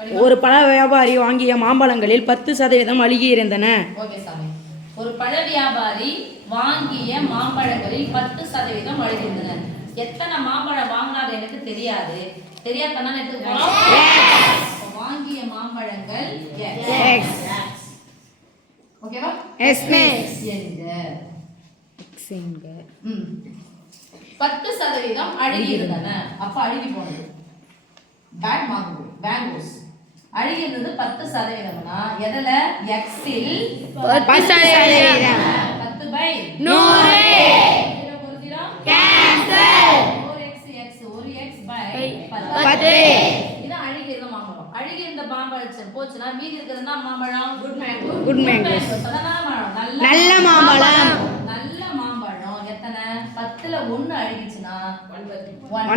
ஒரு பழ வியாபாரி வாங்கிய மாம்பழங்களில் 10% அழுகி இருந்தன. ஓகே சாமி. ஒரு பழ வியாபாரி வாங்கிய மாம்பழங்களில் 10% அழுகி இருந்தன. எத்தனை மாம்பழம் வாங்கினாரு எனக்கு தெரியாது. தெரியாதனா எடுத்துக்கோ. வாங்கிய மாம்பழங்கள் X. ஓகேவா? S miss. எங்க? X எங்க? 10% அழுகி இருந்தன. அப்ப அழுகி போனது. Bad mangoes. அழுகி இருந்தது 10%னா எதல X இல் 10%. 10 பை 100. கேன்சல். 4x ஒரு x பை 10. இது அழுகி இருந்த மாம்பழம். அழுகி இருந்த மாம்பழம் போச்சுனா மீதி இருக்குதுன்னா மாம்பழம் குட் Good மேங்கோ. நல்ல மாம்பழம். நல்ல மாம்பழம் எத்தனை 10ல 1 அழுகிச்சுனா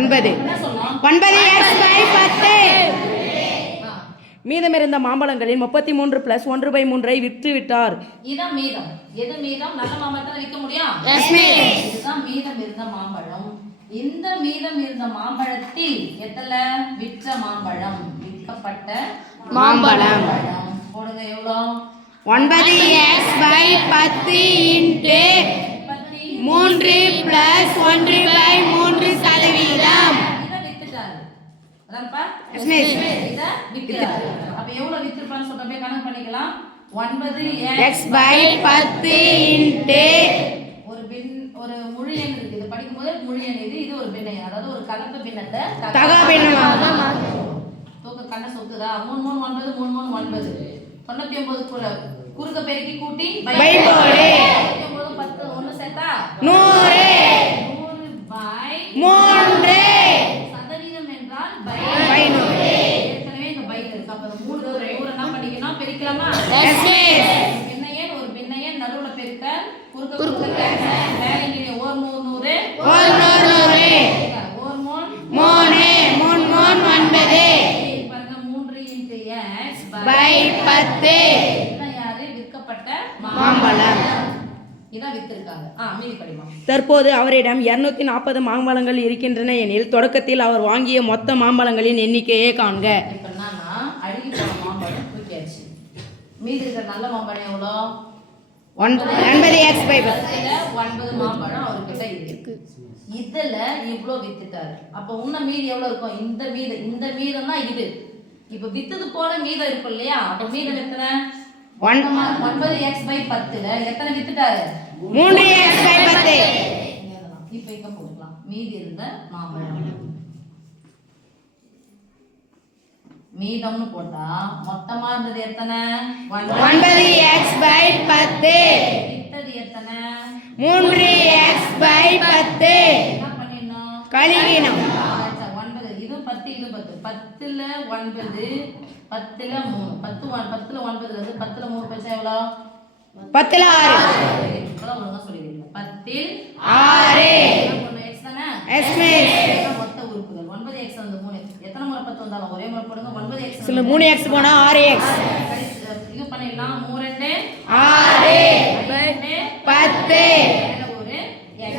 9. என்ன சொல்லலாம்? 9x by 10. மீதமிருந்த மாம்பழங்களில் 33 + 1/3 விற்று விட்டார். இதான் மீதம். எது மீதம்? நல்ல மாம்பழத்தை விற்க முடியும். இதுதான் மீதம் இருந்த மாம்பழம். இந்த மீதம் இருந்த மாம்பழத்தில் எத்தனை விற்ற மாம்பழம் விற்கப்பட்ட மாம்பழம் போடுங்க. எவ்வளோ? 9x by 10 × 3 + 1/3%. இத வித்துட்டாரு. அதான்ப்பா Yes, miss. இத வித்துட்டாரு. அப்ப எவ்வளவு வித்துப்பான்னு சொல்றப்ப கணக்கு பண்ணிக்கலாம். 9x by 10 ஒரு முழு எண் இருக்கு. இது படிக்கும்போது முழு எண் இது ஒரு பின்ன எண். அதாவது ஒரு கலப்பு பின்னத்தை தகா பின்னமாக தூக்க கண்ண சொத்துதா? 3 3 9 3 3 9 99 குறுக்க பெருக்கி கூட்டி பை போடு. 99 10 1 சேர்த்தா 100. 100 பை 3 சதவீதம் என்றால் பை 100. ஏற்கனவே இந்த பை இருக்கு. அப்ப 3 என்ன பண்ணிக்கணும்? பெருக்கலாமா? Yes, miss. பின்னையன் ஒரு பின்னையன் நடுவுல பெருக்க குறுக்க கேன்சல் மேல கீழே ஓர் 100 ஓர் 100. ஓர் 3 9. பாருங்க 3 × x by 10. இதான் யாரு விற்கப்பட்ட மாம்பழம். இதான் வித்திருக்காங்க. மீதி படிமா. தற்போது அவரிடம் 240 மாம்பழங்கள் இருக்கின்றன எனில் தொடக்கத்தில் அவர் வாங்கிய மொத்த மாம்பழங்களின் எண்ணிக்கையை காண்க. இப்ப என்னன்னா அழுகி போன மாம்பழம் தூக்கியாச்சு. மீதி இருக்கிற நல்ல மாம்பழம் எவ்வளோ? 9x by 10. 9 மாம்பழம் அவர்கிட்ட இருக்கு. இதுல இவ்ளோ வித்துட்டாரு. அப்ப இன்னும் மீதி எவ்வளவு இருக்கும்? இந்த மீதம் தான் இது. இப்ப வித்தது போல மீதம் இருக்கும் இல்லையா? அப்ப மீதம் எத்தனை? 9x by 10ல எத்தனை வித்துட்டாரு? 3x by 10. இப்ப இங்க போடலாம். மீதி இருந்த மாம்பழம் மீதம்னு போட்டா மொத்தமா இருந்தது எத்தனை? 9x by 10. வித்தது எத்தனை? 3x by 10. என்ன பண்ணிடணும்? கழிக்கணும். 9 இது 10 இது 10. 10ல 9 10ல 3 10ல 9 இருக்கு. 10ல 3 பேசா எவ்வளோ? 10ல 6. இப்பலாம் ஒழுங்கா சொல்லிடுங்க. 10ல் 6. x தானே? Yes, miss. மொத்த உறுப்புகள் 9x வந்து 3. எத்தனை முறை 10 வந்தாலும் ஒரே முறை போடுங்க. 9x சொல்ல 3x போனா 6x. இது பண்ணிடலாம். 3 2 6 10 ஒரு x.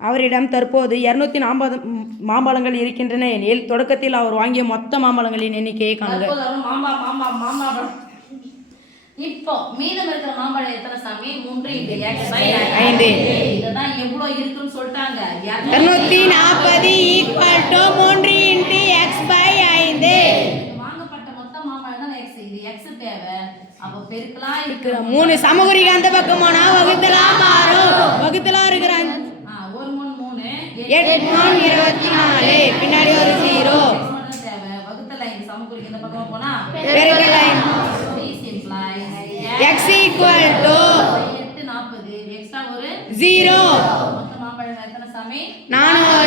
அவரிடம் தற்போது 240 மாம்பழங்கள் இருக்கின்றன எனில் தொடக்கத்தில் அவர் வாங்கிய மொத்த மாம்பழங்களின் எண்ணிக்கையை காண்க. மாம்பழம் இப்போ மீதம் இருக்கிற மாம்பழம் எத்தனை சாமி? 3 × x by 5. இததான் எவ்வளவு இருக்குன்னு சொல்லிட்டாங்க. 240 = 3 × x by 5. வாங்கப்பட்ட மொத்த மாம்பழம் தான் x. இது x தேவை. அப்ப பெருக்கலாம் இருக்கிற 3 சமகுறிக்கு அந்த பக்கம் போனா வகுத்தலா மாறும். வகுத்தலா இருக்கிற 8 3 24. பின்னாடி ஒரு 0. தேவை. வகுத்தல இந்த சமகுறிக்கு இந்த பக்கம் போனா பெருக்கல் x = 8 40 எக்ஸ்ட்ரா ஒரு 0. மொத்த மாம்பழம் எத்தனை சாமி? 400.